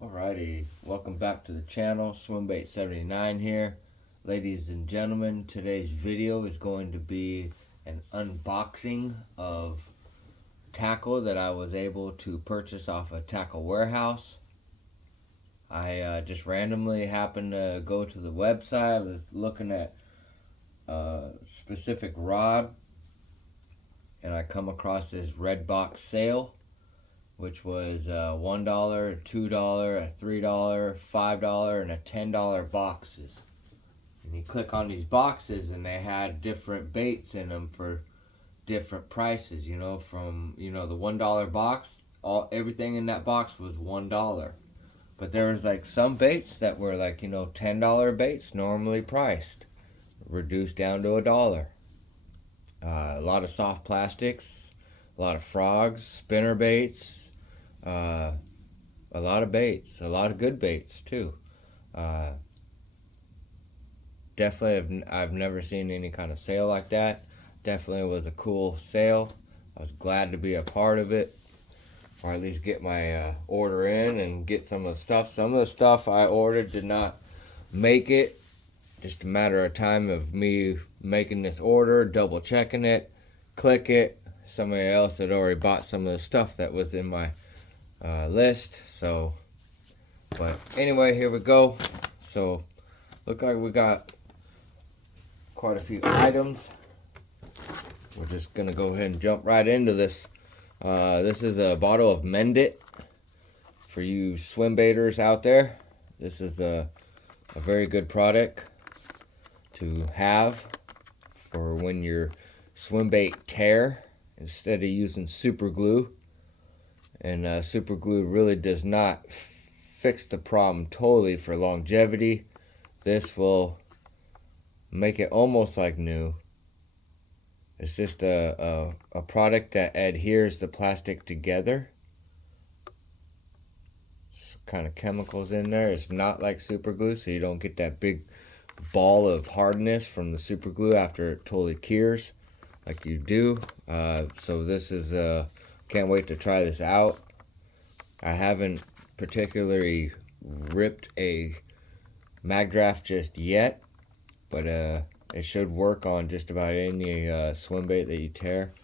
Alrighty, welcome back to the channel. Swimbait79 here. Ladies and gentlemen, today's video is going to be an unboxing of tackle that I was able to purchase off a tackle warehouse. I just randomly happened to go to the website. I was looking at a specific rod and I come across this red box sale, which was $1, $2, a $3, $5, and a $10 boxes. And you click on these boxes and they had different baits in them for different prices. You know, from the $1 box, everything in that box was $1. But there was like some baits that were like, $10 baits normally priced, reduced down to $1. A lot of soft plastics, a lot of frogs, spinner baits, a lot of baits, a lot of good baits too. Definitely, I've never seen any kind of sale like that. Definitely was a cool sale. I was glad to be a part of it, or at least get my order in and get some of the stuff. Some of the stuff I ordered did not make it. Just a matter of time of me making this order, double checking it, click it. Somebody else had already bought some of the stuff that was in my list. So, but anyway, here we go. So, look like we got quite a few items. We're just gonna go ahead and jump right into this. This is a bottle of Mend It for you swim baiters out there. This is a very good product to have for when your swim bait tear instead of using super glue. And super glue really does not fix the problem totally for longevity. This will make it almost like new. It's just a product that adheres the plastic together. Some kind of chemicals in there. It's not like super glue, so you don't get that big ball of hardness from the super glue after it totally cures like you do. So this is can't wait to try this out. I haven't particularly ripped a mag draft just yet, but it should work on just about any swim bait that you tear.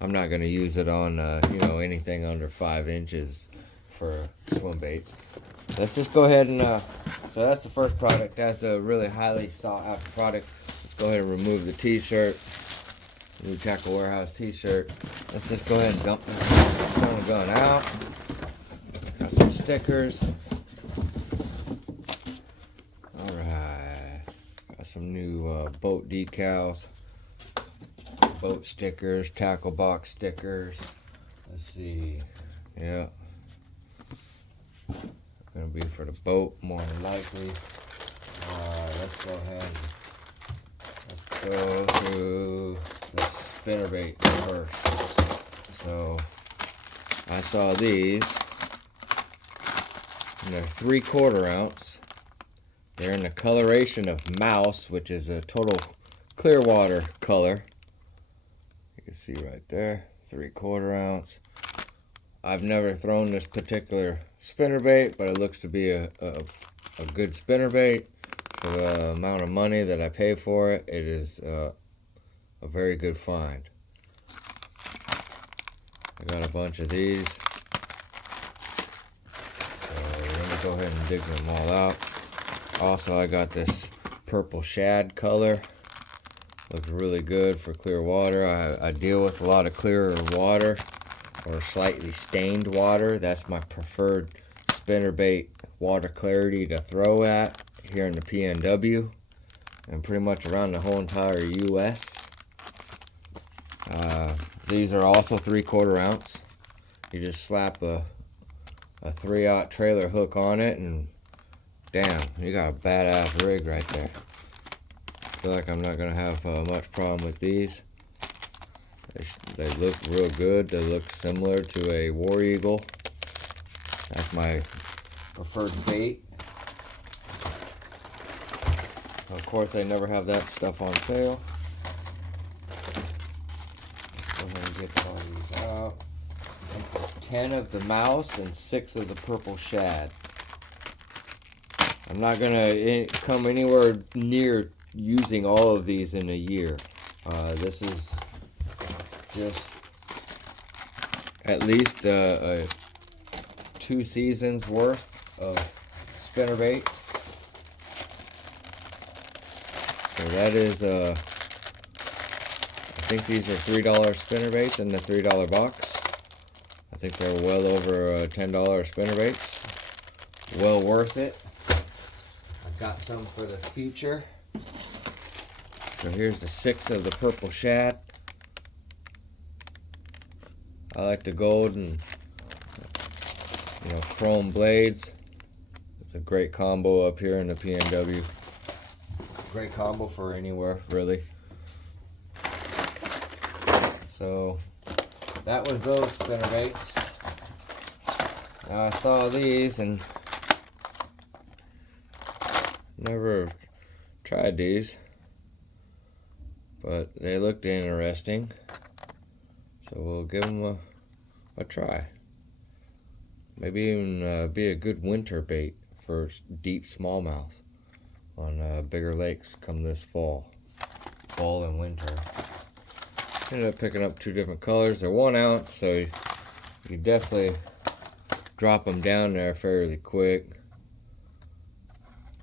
I'm not going to use it on anything under 5 inches for swim baits. Let's just go ahead and so that's the first product. That's a really highly sought after product. Let's go ahead and remove the t-shirt, new Tackle Warehouse t-shirt. Let's just go ahead and dump this gun out. Got some stickers. Alright, got some new boat decals, boat stickers, tackle box stickers. Let's see, yeah, gonna be for the boat more than likely. Let's go ahead and let's go through the spinnerbait first. So I saw these, and they're 3/4 ounce. They're in the coloration of mouse, which is a total clear water color. You can see right there, 3/4 ounce. I've never thrown this particular spinnerbait, but it looks to be a good spinnerbait for the amount of money that I pay for it. It is a very good find. I got a bunch of these, so let me go ahead and dig them all out. Also, I got this purple shad color. Looks really good for clear water. I deal with a lot of clearer water or slightly stained water. That's my preferred spinnerbait water clarity to throw at here in the PNW and pretty much around the whole entire US. These are also 3/4 ounce. You just slap a 3/0 trailer hook on it and damn, you got a badass rig right there. I feel like I'm not gonna have much problem with these. They look real good. They look similar to a War Eagle. That's my preferred bait. Of course, they never have that stuff on sale. Go ahead and get all these out. 10 of the mouse and 6 of the purple shad. I'm not gonna come anywhere near using all of these in a year. This is just at least 2 seasons worth of spinnerbaits. So that is I think these are $3 spinnerbaits in the $3 box. I think they're well over $10 spinnerbaits. Well worth it. I got some for the future. So here's the 6 of the purple shad. I like the gold and chrome blades. It's a great combo up here in the PNW. Great combo for anywhere, really. So that was those spinnerbaits. Now I saw these and never tried these, but they looked interesting. So we'll give them a try. Maybe even be a good winter bait for deep smallmouth on bigger lakes come this fall and winter. Ended up picking up 2 different colors. They're 1 ounce, so you definitely drop them down there fairly quick.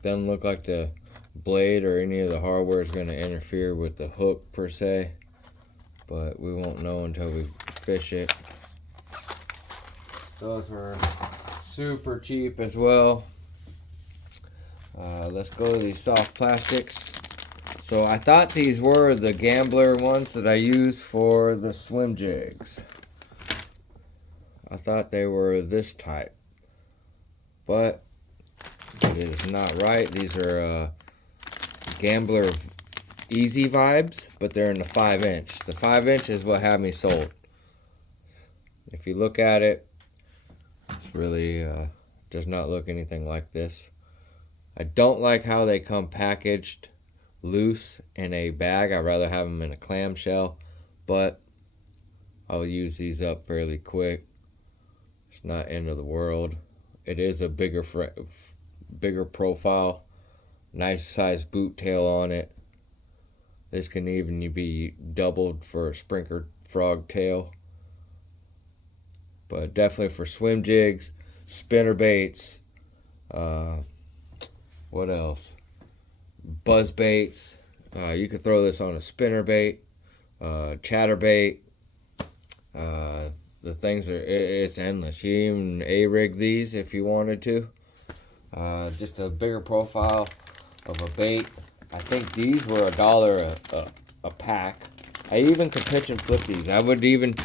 Doesn't look like the blade or any of the hardware is going to interfere with the hook per se, but we won't know until we fish it. Those were super cheap as well. Let's go to these soft plastics. So I thought these were the gambler ones that I use for the swim jigs. I thought they were this type, but it is not right. These are gambler easy vibes, but they're in the 5-inch. The 5-inch is what had me sold. If you look at it, it's really does not look anything like this. I don't like how they come packaged loose in a bag. I'd rather have them in a clamshell, but I'll use these up fairly quick. It's not end of the world. It is a bigger profile, nice size boot tail on it. This can even be doubled for a sprinkler frog tail. But definitely for swim jigs, spinner baits, what else? Buzz baits. You could throw this on a spinner bait, chatterbait. The things it's endless. You even A-rig these if you wanted to. Just a bigger profile of a bait. I think these were $1 a pack. I even could pitch and flip these. I would even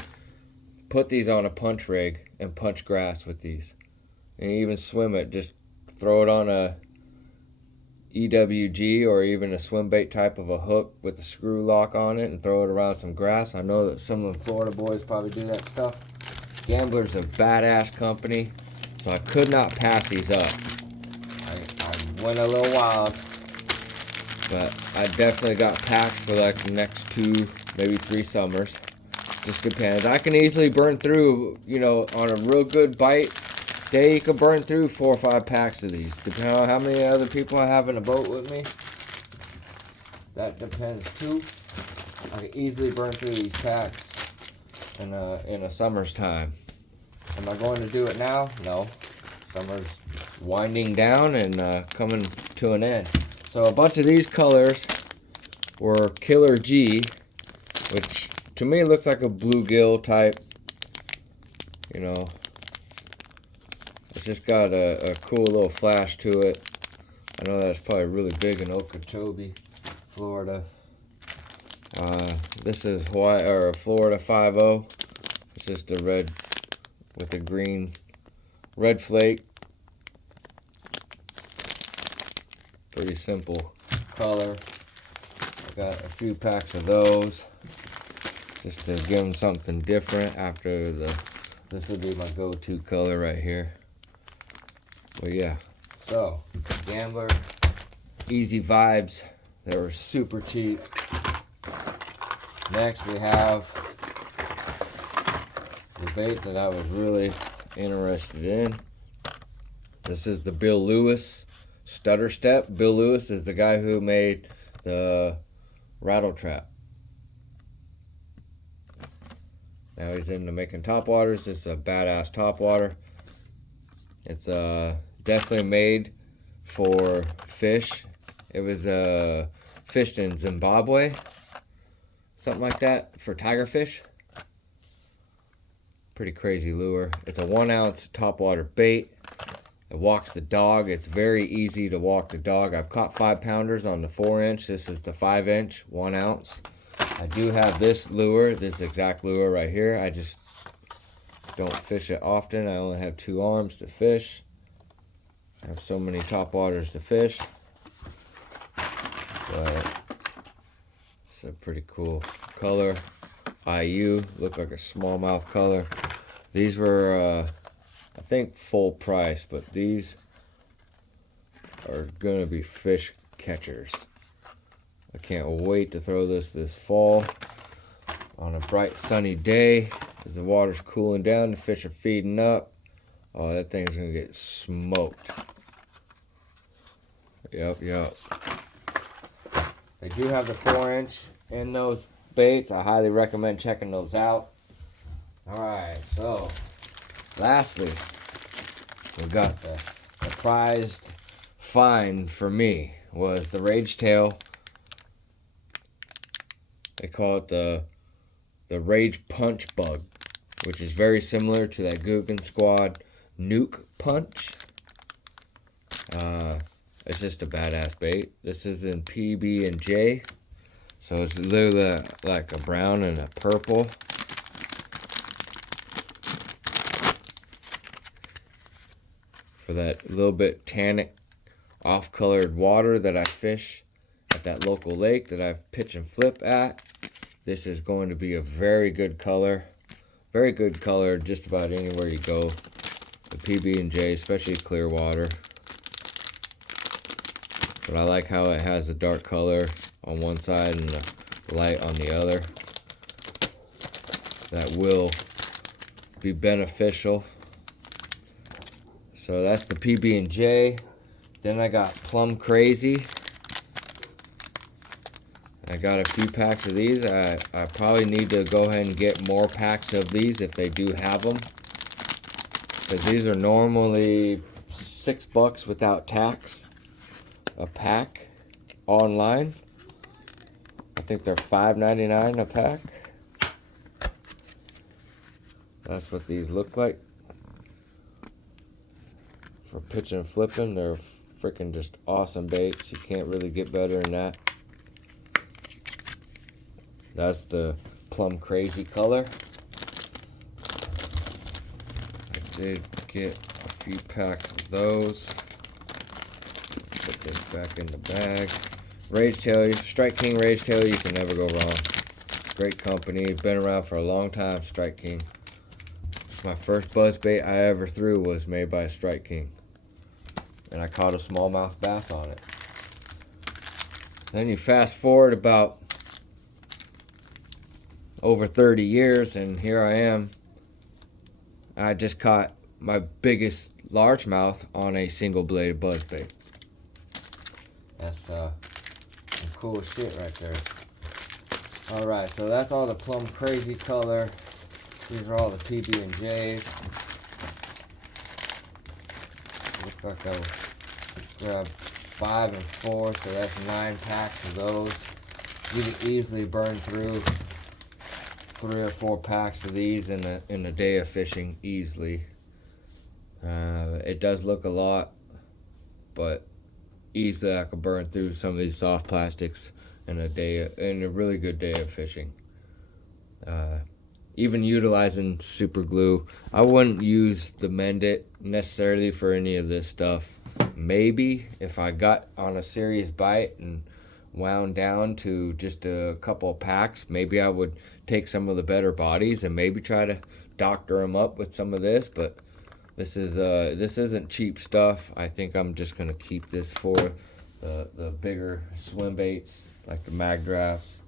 put these on a punch rig and punch grass with these. And even swim it. Just throw it on a EWG or even a swim bait type of a hook with a screw lock on it and throw it around some grass. I know that some of the Florida boys probably do that stuff. Gambler's a badass company, so I could not pass these up. I went a little wild, but I definitely got packed for like the next 2, maybe 3 summers. Just depends. I can easily burn through, on a real good bite day, you can burn through 4 or 5 packs of these, depending on how many other people I have in a boat with me. That depends too. I can easily burn through these packs in a summer's time. Am I going to do it now? No. Summer's winding down and coming to an end. So a bunch of these colors were Killer G, which to me looks like a bluegill type. It's just got a cool little flash to it. I know that's probably really big in Okeechobee, Florida. This is Hawaii or Florida 5.0. It's just a red with a green red flake. Pretty simple color. I got a few packs of those just to give them something different after this would be my go-to color right here. But yeah, so Gambler, easy vibes. They were super cheap. Next we have the bait that I was really interested in. This is the Bill Lewis Stutter Step. Bill Lewis is the guy who made the rattle trap. Now he's into making top waters. It's a badass top water. It's definitely made for fish. It was fished in Zimbabwe, something like that, for tigerfish. Pretty crazy lure. It's a 1 ounce topwater bait. It walks the dog. It's very easy to walk the dog. I've caught 5-pounders on the 4-inch. This is the 5-inch, 1 ounce. I do have this lure, this exact lure right here. I just don't fish it often. I only have 2 arms to fish. I have so many topwaters to fish. But it's a pretty cool color. IU, look like a smallmouth color. These were, I think, full price, but these are going to be fish catchers. I can't wait to throw this fall on a bright sunny day as the water's cooling down, the fish are feeding up. Oh, that thing's going to get smoked. Yep. They do have the 4-inch in those baits. I highly recommend checking those out. Alright, so lastly, we got the prized find for me was the Rage Tail. They call it the Rage Punch Bug, which is very similar to that Guggen Squad Nuke Punch. It's just a badass bait. This is in PB&J, so it's literally like a brown and a purple. For that little bit tannic, off-colored water that I fish at that local lake that I pitch and flip at, this is going to be a very good color. Very good color just about anywhere you go. The PB&J, especially clear water. But I like how it has a dark color on one side and a light on the other. That will be beneficial. So that's the PB&J. Then I got Plum Crazy. I got a few packs of these. I probably need to go ahead and get more packs of these if they do have them. Because these are normally $6 without tax a pack online. I think they're $5.99 a pack. That's what these look like. For pitching and flipping, they're freaking just awesome baits. You can't really get better than that. That's the Plum Crazy color. I did get a few packs of those. Put this back in the bag. Rage Tail, Strike King Rage Tail, you can never go wrong. Great company, been around for a long time, Strike King. My first buzz bait I ever threw was made by Strike King. And I caught a smallmouth bass on it. Then you fast forward about over 30 years and here I am. I just caught my biggest largemouth on a single bladed buzzbait. That's some cool shit right there. Alright, so that's all the Plum Crazy color. These are all the PB&Js. Looks like I'll grab 5 and 4, so that's 9 packs of those. You can easily burn through 3 or 4 packs of these in a day of fishing easily. It does look a lot, but easily I could burn through some of these soft plastics in a really good day of fishing. Even utilizing super glue, I wouldn't use the Mend It necessarily for any of this stuff. Maybe if I got on a serious bite and wound down to just a couple of packs, maybe I would take some of the better bodies and maybe try to doctor them up with some of this. But this isn't cheap stuff. I think I'm just gonna keep this for the bigger swim baits like the mag drafts.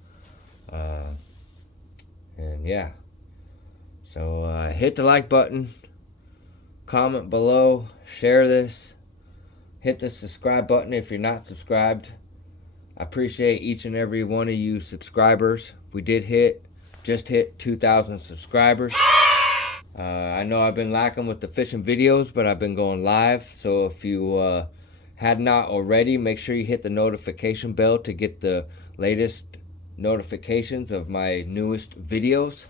And yeah, so hit the like button, comment below, share this. Hit the subscribe button if you're not subscribed. I appreciate each and every one of you subscribers. We just hit 2,000 subscribers. I know I've been lacking with the fishing videos, but I've been going live. So if you had not already, make sure you hit the notification bell to get the latest notifications of my newest videos.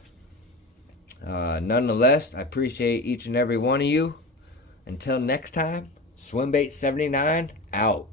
Nonetheless, I appreciate each and every one of you. Until next time, SwimBait79 out.